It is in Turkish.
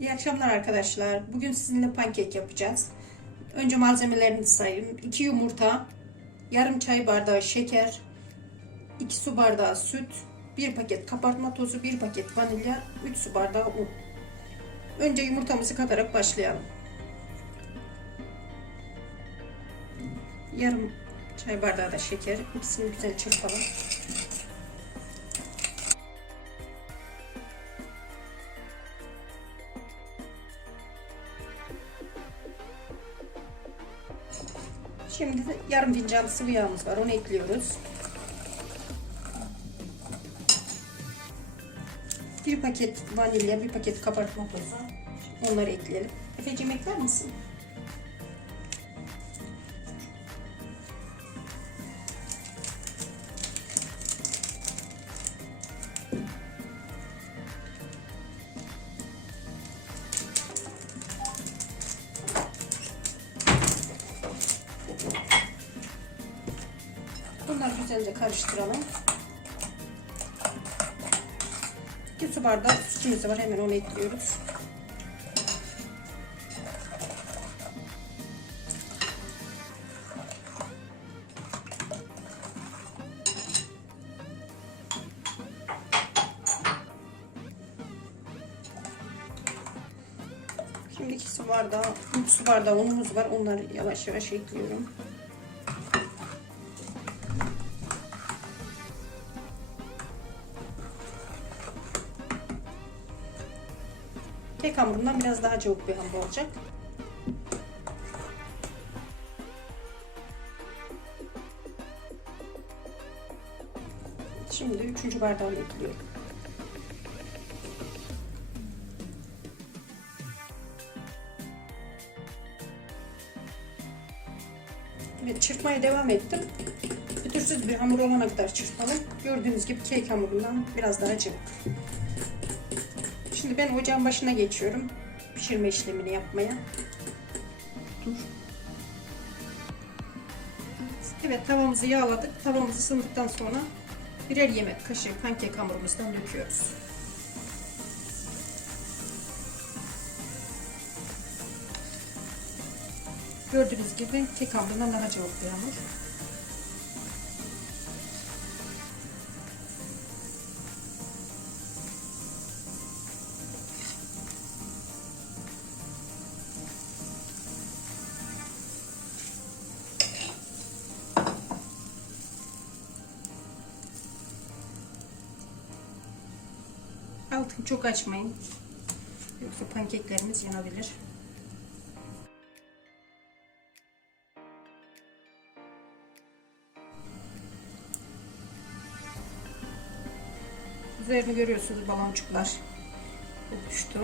İyi akşamlar arkadaşlar. Bugün sizinle pankek yapacağız. Önce malzemelerini sayayım. 2 yumurta, yarım çay bardağı şeker, 2 su bardağı süt, 1 paket kabartma tozu, 1 paket vanilya, 3 su bardağı un. Önce yumurtamızı katarak başlayalım. Yarım çay bardağı da şeker. İkisini güzel çırpalım. Şimdi de yarım fincan sıvı yağımız var. Onu ekliyoruz. Bir paket vanilya, bir paket kabartma tozu. Onları ekleyelim. Efeciğim ekler misin? Bunları güzelce karıştıralım. Bir su bardağı sütümüz var. Hemen onu ekliyoruz. Şimdi iki su bardağı, üç su bardağı unumuz var. Onları yavaş yavaş ekliyorum. Kek hamurundan biraz daha çabuk bir hamur olacak. Şimdi üçüncü bardağı ekliyorum. Çırpmaya devam ettim. Pütürsüz bir hamur olana kadar çırpalım. Gördüğünüz gibi kek hamurundan biraz daha cıvık. Şimdi ben ocağın başına geçiyorum. Pişirme işlemini yapmaya. Dur. Evet tavamızı yağladık. Tavamız ısındıktan sonra birer yemek kaşığı pankek hamurumuzdan döküyoruz. Gördüğünüz gibi kek hamurundan daha bir hamur. Altını çok açmayın. Yoksa pankeklerimiz yanabilir. Üzerini görüyorsunuz baloncuklar oluştu.